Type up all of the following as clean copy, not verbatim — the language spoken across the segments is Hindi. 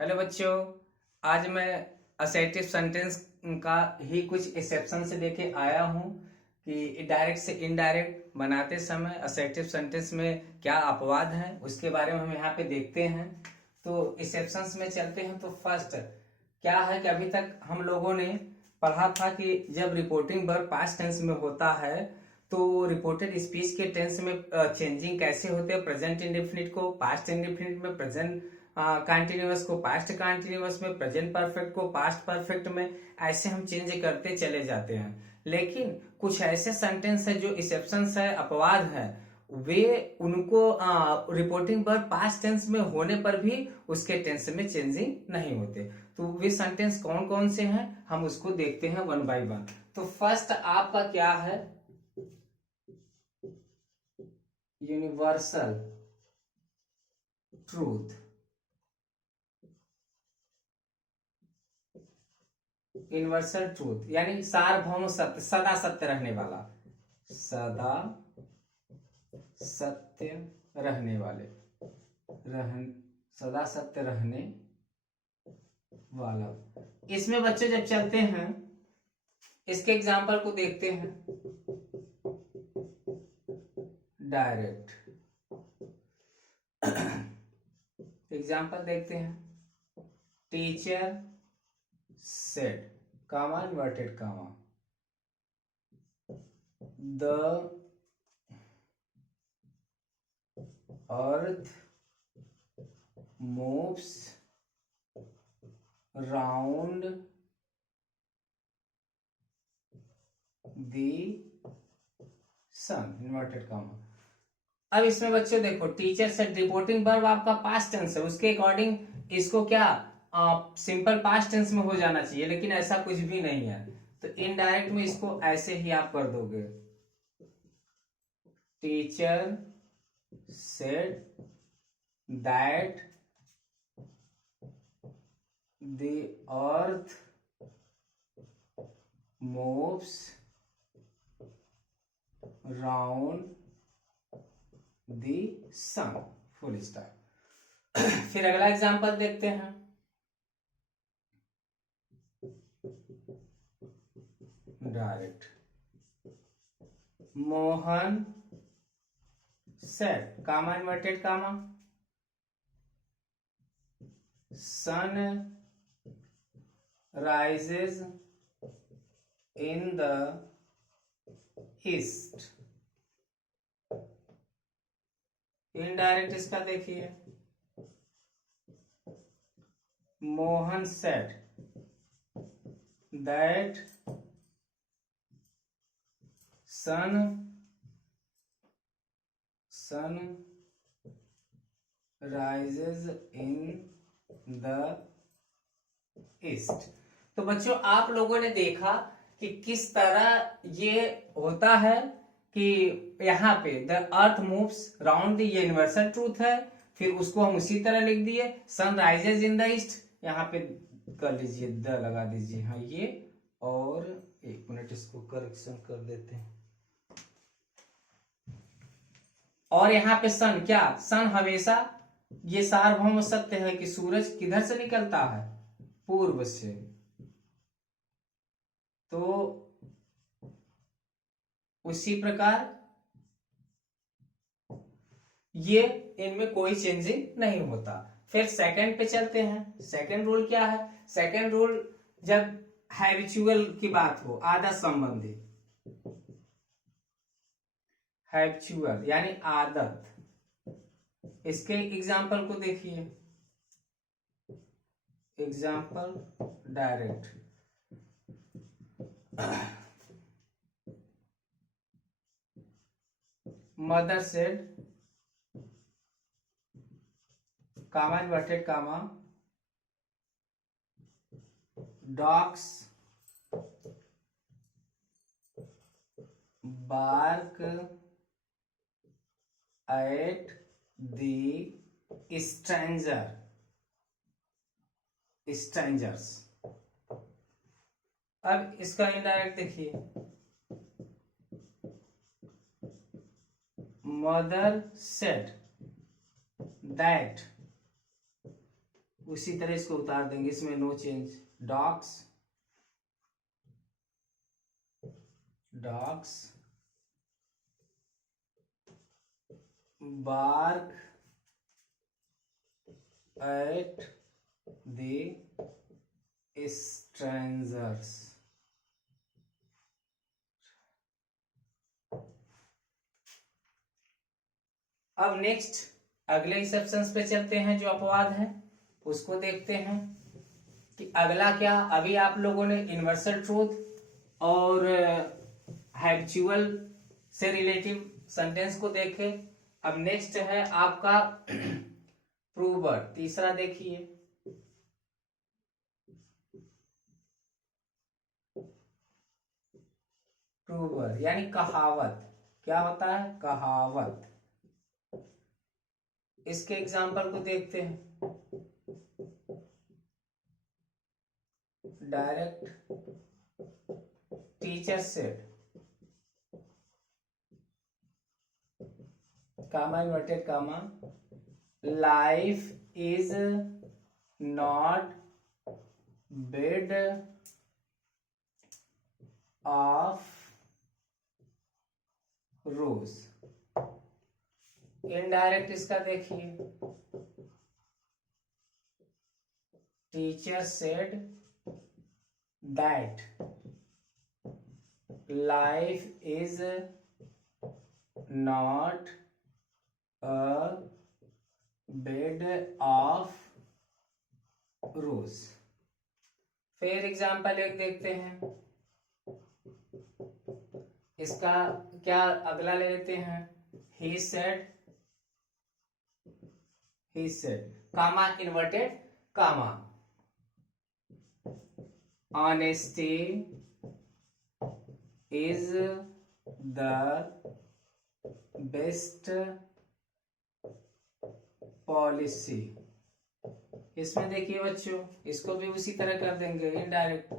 हेलो बच्चों। आज मैं असर्टिव सेंटेंस का ही कुछ एक्सेप्शन से लेके आया हूँ कि डायरेक्ट से इनडायरेक्ट बनाते समय असर्टिव सेंटेंस में क्या अपवाद है उसके बारे में हम यहाँ पे देखते हैं। तो एक्सेप्शंस में चलते हैं। तो फर्स्ट क्या है कि अभी तक हम लोगों ने पढ़ा था कि जब रिपोर्टिंग वर्ब पास्ट टेंस में होता है तो रिपोर्टेड स्पीच के टेंस में चेंजिंग कैसे होते हैं। प्रेजेंट इंडेफिनिट को पास्ट इंडेफिनिट में, प्रेजेंट कंटिन्यूअस को पास्ट कंटिन्यूअस में, प्रेजेंट परफेक्ट को पास्ट परफेक्ट में, ऐसे हम चेंज करते चले जाते हैं। लेकिन कुछ ऐसे सेंटेंस है जो एक्सेप्शन है, अपवाद है, वे उनको रिपोर्टिंग पर पास्ट टेंस में होने पर भी उसके टेंस में चेंजिंग नहीं होते। तो वे सेंटेंस कौन कौन से हैं हम उसको देखते हैं वन बाय वन। तो फर्स्ट आपका क्या है, यूनिवर्सल ट्रूथ। यूनिवर्सल ट्रूथ यानी सार्वभौम सत्य, सदा सत्य रहने वाला, सदा सत्य रहने वाले, सदा सत्य रहने वाला। इसमें बच्चे जब चलते हैं इसके एग्जाम्पल को देखते हैं। डायरेक्ट एग्जाम्पल देखते हैं। Teacher said, comma inverted comma, the earth moves round the sun, inverted comma. अब इसमें बच्चों देखो, टीचर से रिपोर्टिंग वर्ब आपका पास्ट टेंस है, उसके अकॉर्डिंग इसको क्या सिंपल पास्ट टेंस में हो जाना चाहिए, लेकिन ऐसा कुछ भी नहीं है। तो इनडायरेक्ट में इसको ऐसे ही आप कर दोगे। Teacher said that the earth moves round the sun, full stop. फिर अगला एग्जांपल देखते हैं। Direct, Mohan said, comma inverted comma, sun rises in the east। Indirect इसका देखिए, Mohan said that sun rises in the east। तो बच्चों आप लोगों ने देखा कि किस तरह ये होता है कि यहाँ पे द अर्थ मूव्स राउंड, ये यूनिवर्सल ट्रूथ है। फिर उसको हम उसी तरह लिख दिए, sun rises in the east, यहाँ पे कर लीजिए, द लगा दीजिए, हाँ ये। और एक मिनट इसको करेक्शन कर देते हैं। और यहाँ पे सन, क्या सन हमेशा ये सार्वभौम सत्य है कि सूरज किधर से निकलता है, पूर्व से। तो उसी प्रकार ये इनमें कोई चेंजिंग नहीं होता। फिर सेकंड पे चलते हैं। सेकंड रूल क्या है? सेकंड रूल जब हैबिचुअल की बात हो, आदत संबंधी, हैबिचुअल यानी आदत, इसके एग्जाम्पल को देखिए। Example direct, mother said, comma inverted comma, dogs bark at the strangers। अब इसका इनडायरेक्ट देखिए, मदर सेड दैट उसी तरह इसको उतार देंगे, इसमें no change. Dogs, dogs bark at the strangers। अब नेक्स्ट अगले एक्सेप्शंस पे चलते हैं, जो अपवाद है उसको देखते हैं कि अगला क्या। अभी आप लोगों ने यूनिवर्सल ट्रूथ और हैबिचुअल से रिलेटिव सेंटेंस को देखे। अब नेक्स्ट है आपका प्रूवर। तीसरा देखिए, प्रूवर यानी कहावत। क्या होता है? कहावत। इसके एग्जाम्पल को देखते हैं। Direct, teacher said, comma inverted comma, life is not bed of rose। Indirect इसका देखिए, teacher said that life is not a bed of rose। फिर एग्जाम्पल एक देखते हैं, इसका क्या अगला ले लेते हैं। he said, comma inverted comma, honesty is the best policy. इसमें देखिए बच्चों, इसको भी उसी तरह कर देंगे, indirect.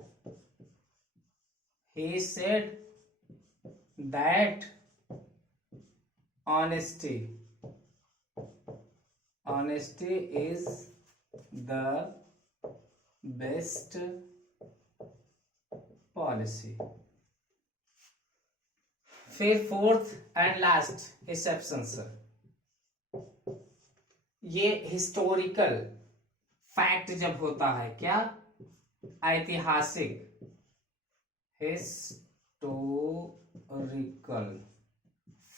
He said that honesty is the best policy. फिर fourth and last exception sir, ये हिस्टोरिकल फैक्ट जब होता है, क्या? ऐतिहासिक, हिस्टोरिकल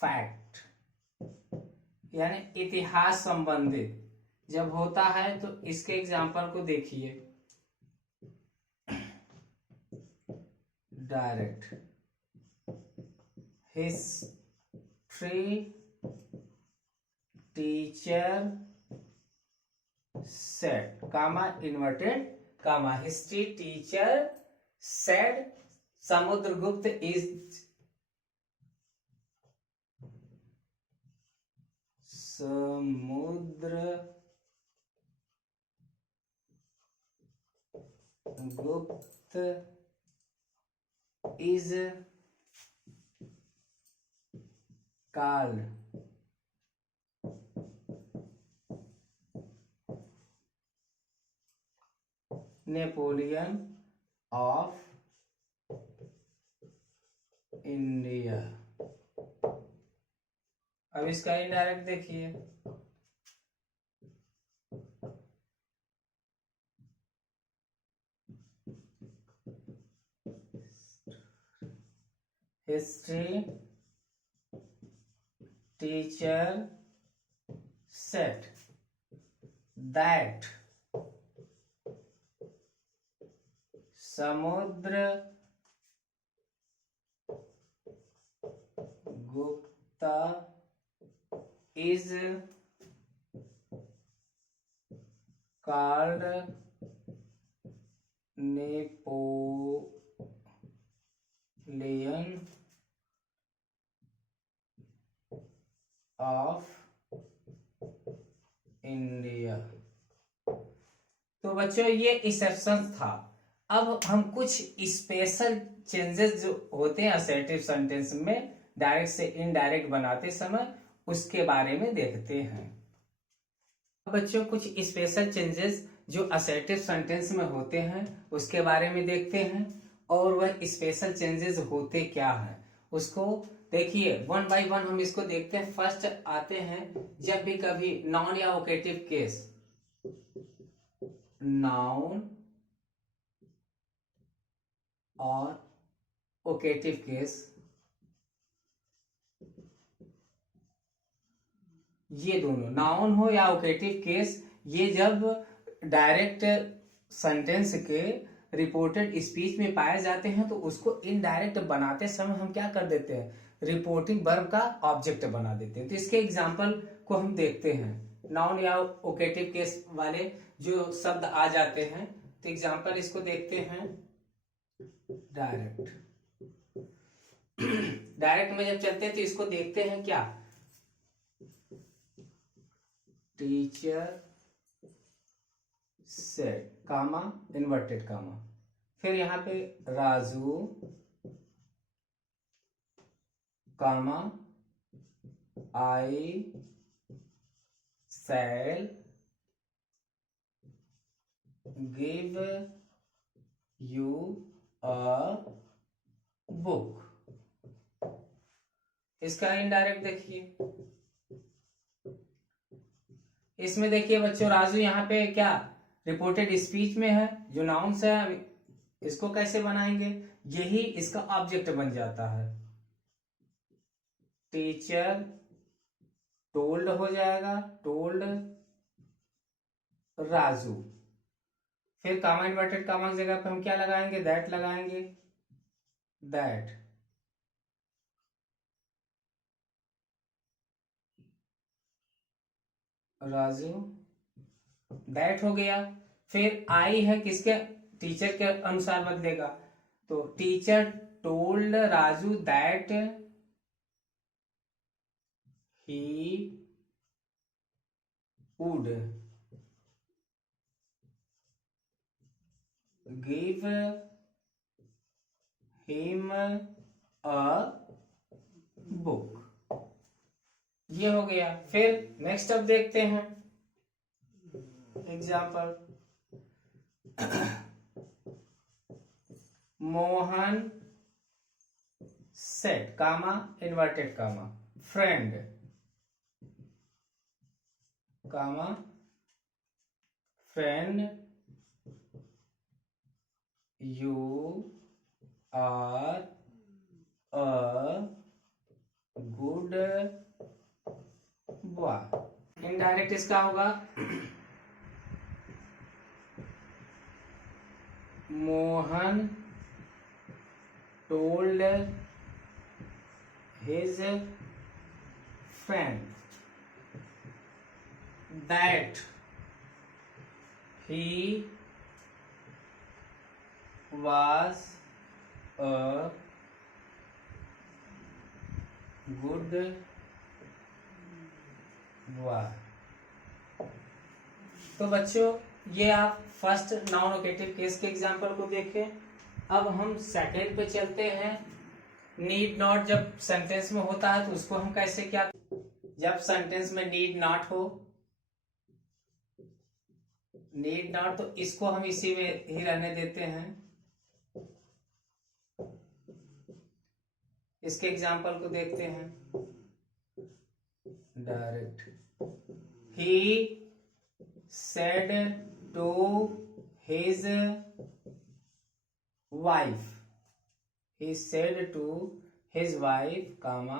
फैक्ट यानी इतिहास संबंधित जब होता है, तो इसके एग्जाम्पल को देखिए। Direct, history teacher said, comma inverted comma, history teacher said Samudragupta is Samudragupta is called Napoleon of India. अब इसका इनडायरेक्ट देखिए, history teacher said that Samudra Gupta is called Napoleon of India. तो बच्चों ये एक्सेप्शन था। अब हम कुछ स्पेशल चेंजेस जो होते हैं असर्टिव सेंटेंस में डायरेक्ट से इनडायरेक्ट बनाते समय, उसके बारे में देखते हैं। बच्चों कुछ स्पेशल चेंजेस जो असर्टिव सेंटेंस में होते हैं उसके बारे में देखते हैं, और वह स्पेशल चेंजेस होते क्या है उसको देखिए। वन बाय वन हम इसको देखते हैं। फर्स्ट आते हैं, जब भी कभी नाउन या वोकेटिव केस, नाउन और वोकेटिव केस, ये दोनों नाउन हो या वोकेटिव केस, ये जब डायरेक्ट सेंटेंस के रिपोर्टेड स्पीच में पाए जाते हैं तो उसको इनडायरेक्ट बनाते समय हम क्या कर देते हैं, रिपोर्टिंग वर्ब का ऑब्जेक्ट बना देते हैं। तो इसके एग्जांपल को हम देखते हैं। नाउन या वोकेटिव केस वाले जो शब्द आ जाते हैं, तो एग्जांपल इसको देखते हैं। डायरेक्ट, डायरेक्ट में जब चलते हैं तो इसको देखते हैं क्या, teacher said, comma, inverted comma, फिर यहां पे Raju, comma, I shall give you a book. इसका इनडायरेक्ट देखिए, इसमें देखिए बच्चों, राजू यहाँ पे क्या रिपोर्टेड स्पीच में है, जो नाउन्स है इसको कैसे बनाएंगे, यही इसका ऑब्जेक्ट बन जाता है। टीचर टोल्ड हो जाएगा, टोल्ड राजू, फिर कामा इन्वर्टेड कामा की जगह पे हम क्या लगाएंगे, दैट लगाएंगे, दैट राजू, दैट हो गया। फिर आई है किसके, टीचर के अनुसार बदलेगा, तो teacher told Raju that he would give him a book. ये हो गया। फिर नेक्स्ट अब देखते हैं example. Mohan said, comma inverted comma, friend, comma friend, you are a good boy. Indirect इसका होगा, Mohan told his friend that he was a good boy। तो बच्चों, ये आप फर्स्ट नाउन वोकेटिव केस के एग्जांपल को देखें। अब हम सेकंड पे चलते हैं। नीड नॉट जब सेंटेंस में होता है तो उसको हम कैसे क्या, जब सेंटेंस में नीड नॉट हो, नीड नॉट, तो इसको हम इसी में ही रहने देते हैं। इसके एग्जांपल को देखते हैं। Direct, he said to his wife, he said to his wife, comma,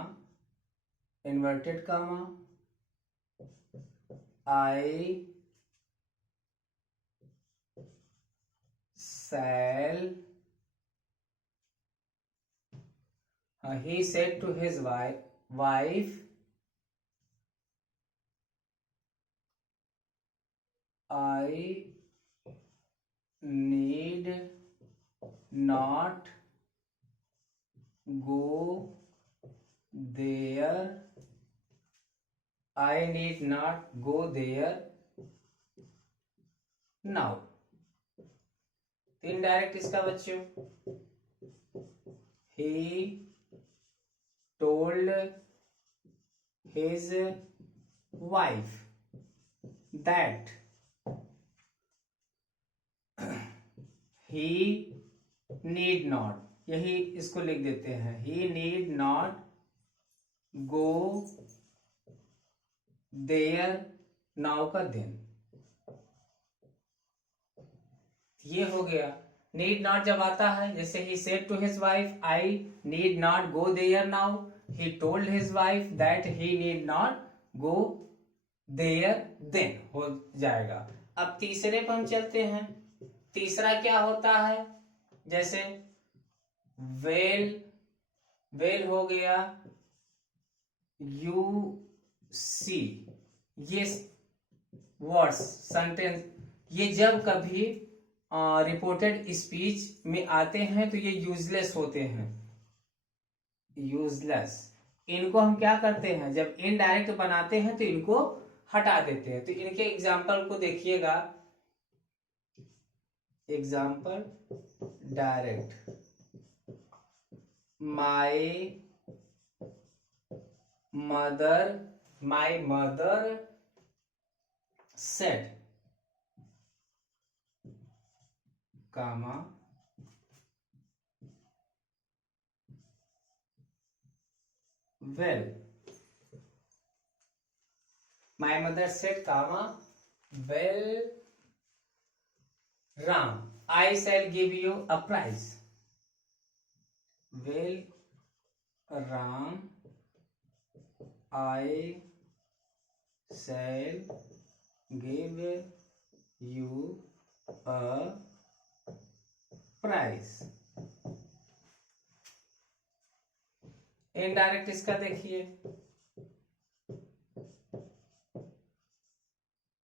inverted comma, I shall, he said to his wife, I need not go there, I need not go there now। Indirect इसका बच्चों, he told his wife that he need not, यही इसको लिख देते हैं, he need not go there now का दिन, ये हो गया। नीड नॉट जब आता है, जैसे he said to his wife I need not go there now, he told his wife that he need not go there then, हो जाएगा। अब तीसरे पर हम चलते हैं। तीसरा क्या होता है, जैसे वेल, वेल हो गया, यू सी, ये वर्ड्स सेंटेंस, ये जब कभी रिपोर्टेड स्पीच में आते हैं तो ये यूजलेस होते हैं, यूजलेस। इनको हम क्या करते हैं, जब इनडायरेक्ट बनाते हैं तो इनको हटा देते हैं। तो इनके एग्जाम्पल को देखिएगा। Example direct, my mother said, comma well, my mother said comma well Ram, I shall give you a prize, well Ram I shall give you a prize. Indirect इसका देखिए,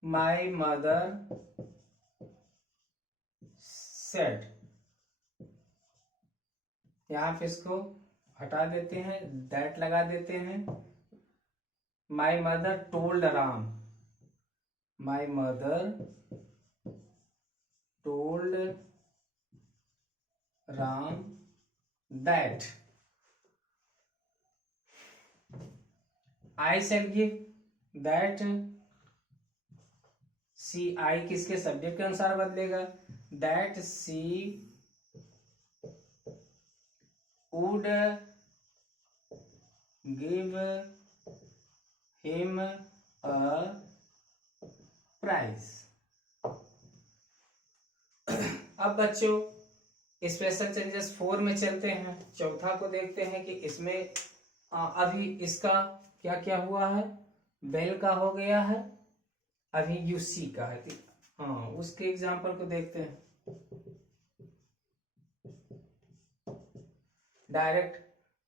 माई मदर सेड, यहां पे इसको हटा देते हैं, दैट लगा देते हैं। My mother told Ram, my mother told Ram that I shall give, that she, I किसके सब्जेक्ट के अनुसार बदलेगा, that she would give him a prize. अब बच्चों स्पेशल चेंजेस 4 में चलते हैं। चौथा को देखते हैं कि इसमें अभी इसका क्या क्या हुआ है, बेल का हो गया है, अभी यूसी का है। हाँ, उसके एग्जाम्पल को देखते हैं। डायरेक्ट,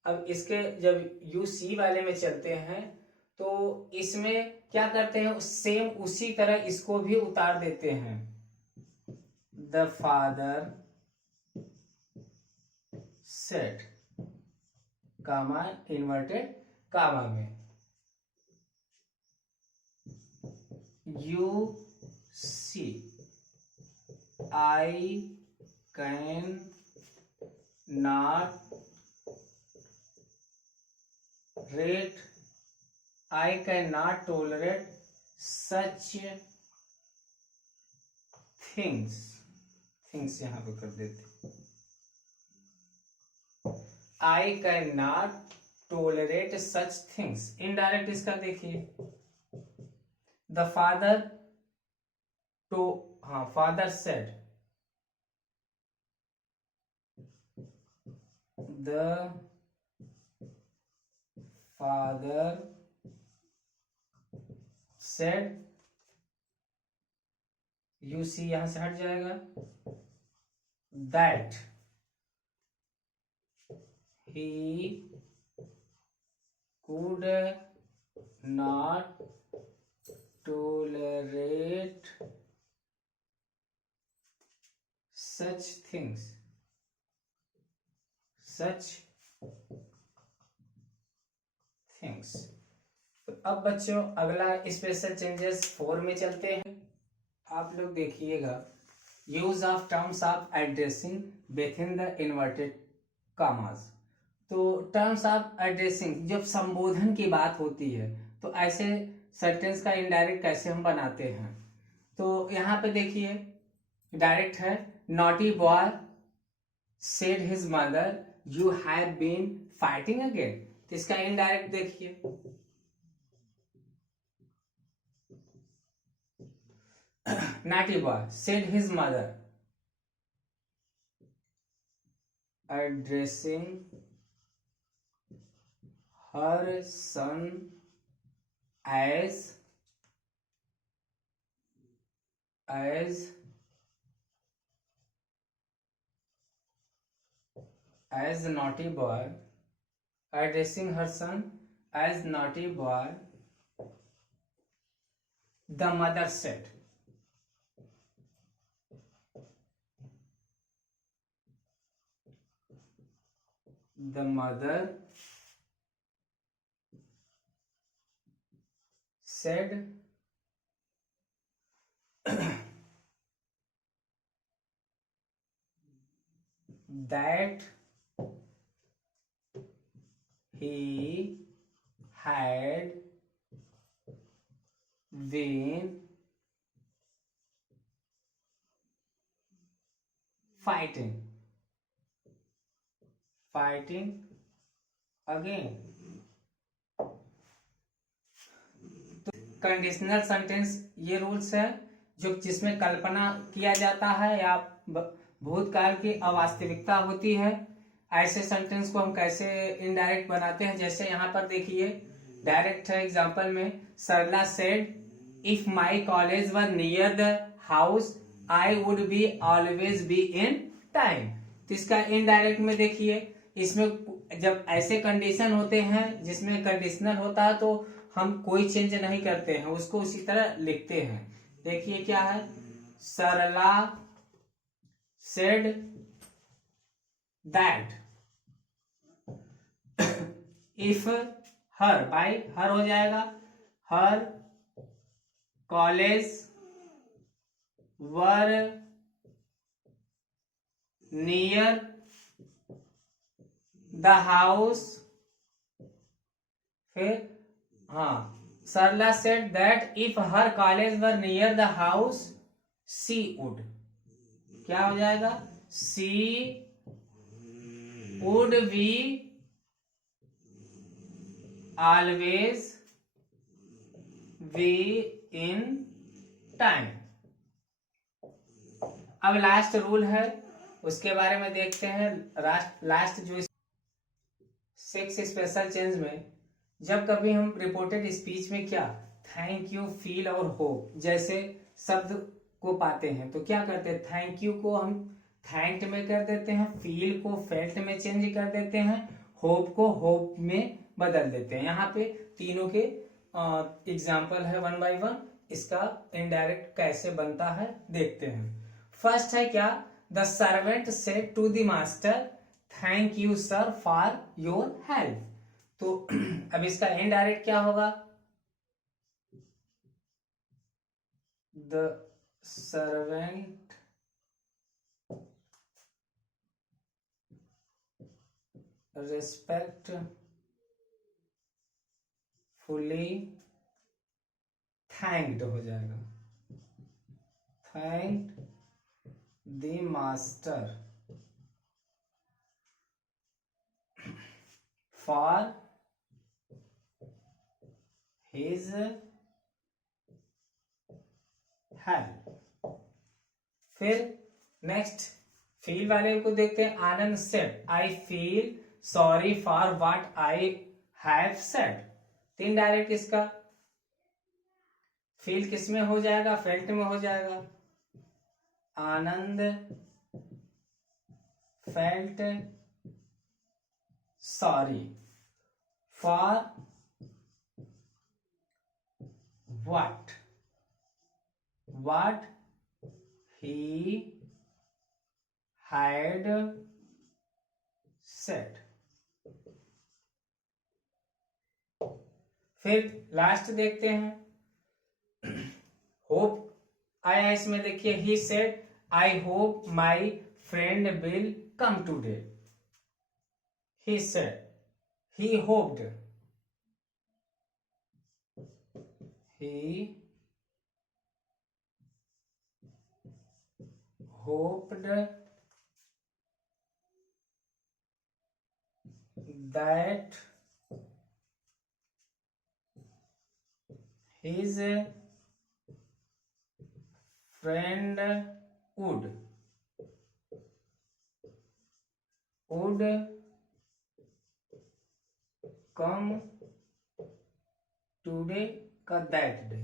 अब इसके जब यूसी वाले में चलते हैं तो इसमें क्या करते हैं, सेम उसी तरह इसको भी उतार देते हैं। The father said, comma inverted comma में, you see I can not rate, I can not tolerate such things, things यहां पे कर देते, I can not tolerate such things. Indirect इसका देखिए, द फादर टू, हाँ father said, the father said, you see यहां से हट जाएगा, that he could not tolerate such things, such things. तो अब बच्चों अगला स्पेशल चेंजेस 4 में चलते हैं। आप लोग देखिएगा, use of terms of addressing with in the inverted कामास। तो टर्म्स ऑफ एड्रेसिंग, जब संबोधन की बात होती है तो ऐसे सेंटेंस का इनडायरेक्ट कैसे हम बनाते हैं। तो यहाँ पे देखिए, डायरेक्ट है, naughty boy said his mother you have been fighting again. तो इसका इनडायरेक्ट देखिए, naughty boy said his mother addressing her son as naughty boy, addressing her son as naughty boy, the mother said, the mother said that he had been fighting again। तो कंडीशनल सेंटेंस ये रूल्स है जो जिसमें कल्पना किया जाता है या भूतकाल की अवास्तविकता होती है। ऐसे सेंटेंस को हम कैसे इनडायरेक्ट बनाते हैं, जैसे यहाँ पर देखिए डायरेक्ट है एग्जांपल में, Sarla said if my college were near the house I would be always be in time. तो इसका इनडायरेक्ट में देखिए, इसमें जब ऐसे कंडीशन होते हैं जिसमें कंडीशनल होता है तो हम कोई चेंज नहीं करते हैं, उसको उसी तरह लिखते हैं। देखिए क्या है, Sarla said that if her, by her हो जाएगा, her college were near the house, फिर हाँ, Sarla said that if her college were near the house she would, क्या हो जाएगा, she would be always be in time. अब लास्ट रूल है, उसके बारे में देखते हैं। लास्ट जो 6 स्पेशल चेंज में, जब कभी हम रिपोर्टेड स्पीच में क्या थैंक यू, फील और होप जैसे शब्द को पाते हैं तो क्या करते हैं, थैंक यू को हम थैंक्ड में कर देते हैं, फील को फेल्ट में चेंज कर देते हैं, होप को होप में बदल देते हैं। यहाँ पे तीनों के एग्जाम्पल है वन बाय वन, इसका इनडायरेक्ट कैसे बनता है देखते हैं। फर्स्ट है क्या, the servant said to the master thank you sir for your help. तो अब इसका इनडायरेक्ट क्या होगा, द सर्वेंट रिस्पेक्टफुली थैंक्ड हो जाएगा, thanked the master for his help. फिर नेक्स्ट फील वाले को देखते हैं, Anand said I feel sorry for what I have said. Indirect इसका फील किस में हो जाएगा, फेल्ट में हो जाएगा, Anand felt sorry for what he had said। फिर लास्ट देखते हैं, होप आया इसमें, देखिए he said I hope my friend will come today, he said, he hoped, he hoped that his friend would come today का that day